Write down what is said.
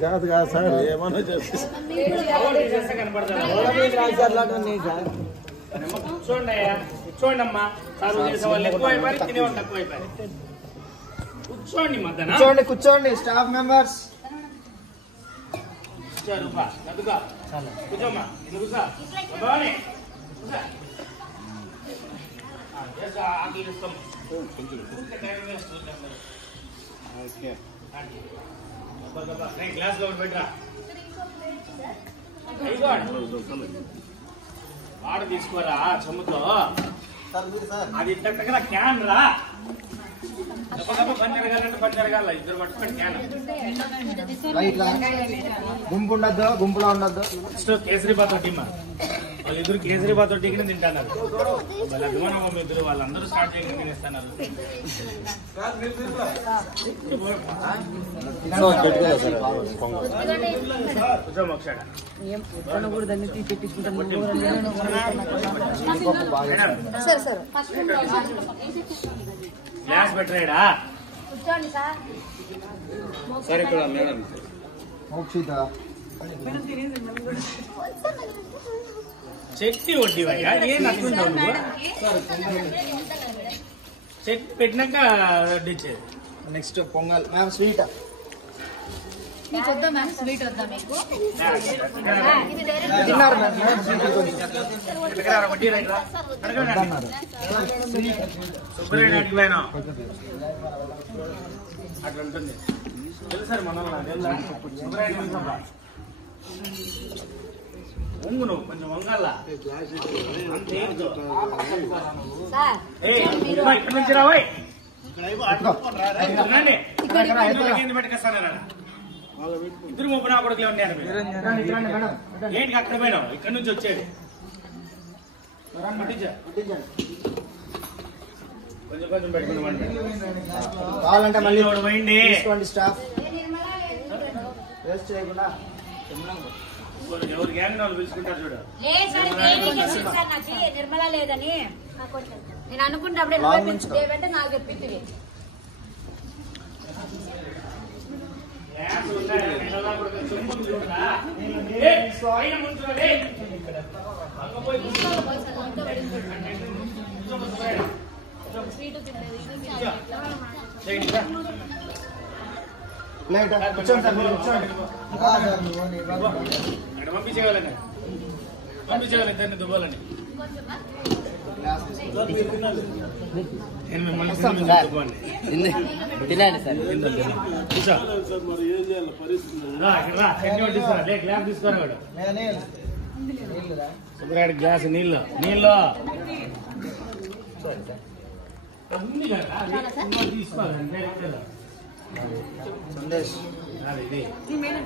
జాగ్రత్త కాదు సార్, ఏమన్నా కూర్చోండి కూర్చోండి అమ్మా. సర్వ్ చేసే వాళ్ళు ఎక్కువ అయిపోయి, తినేవాళ్ళు తక్కువ అయిపోయి. కూర్చోండి మధ్యన కూర్చోండి స్టాఫ్ మెంబర్స్. కూర్చోమ్మా, గ్లాస్ లో పెట్టరా. వాడు తీసుకోరా చెమ్ముతో. అది దగ్గర క్యాన్ రా. పని జరగాలంటే పని జరగాల. ఇద్దరు పట్టుకొని క్యాన్. గుంపు ఉండద్దు, గుంపులో ఉండద్దు. నెక్స్ట్ కేసరీబాత్ టీమా వాళ్ళిద్దరు కేసరీబాత్ టీకి తింటున్నారు. వాళ్ళ అభిమానం ఇద్దరు వాళ్ళందరూ స్టార్ట్ చేయకుండా తినేస్తున్నారు. గ్లాస్ పెట్టరాడా? సరే కూడా మేడం. చట్నీ వడ్డీవయ్యా, ఏం నచ్చుంటావు నువ్వు? చట్నీ పెట్టినాక వడ్డించేది. నెక్స్ట్ పొంగల్. Ma'am sweet. మీకు వద్దా మ్యామ్? స్వీట్ వద్దా మీకు? తిన్నారు వడ్డీ రైట్ సుబ్బరెడ్డి అట్లా ఉంటుంది. తెలుసారు మన వంగు నువ్వు కొంచెం వంగాల. ఇక్కడి నుంచి రావా పెట్టుకొస్తాను. ఇద్దరు ముప్పై నా కొడుకులు ఉన్నాను. ఏంటి అక్కడ పోయినావు? ఇక్కడి నుంచి వచ్చేది కొంచెం కొంచెం పెట్టుకున్నామండి. కావాలంటే మళ్ళీ పోయింది స్టాఫ్ వేస్ట్ చేయకుండా. ఎవరు గ్యాంగ్ వాళ్ళు పిలుచుకుంటారు చూడు. నిర్మలా లేదని నేను అనుకుంటే నాకు చెప్పింది. పంపించేయాలని ఇద్దరిని దువ్వాలని. తినండి సార్. గ్లాస్ తీసుకోరా. సుబ్బరాయుడు గ్లాస్ నీళ్ళు నీళ్ళు తీసుకోవాలి. సందేశ్ నీళ్ళు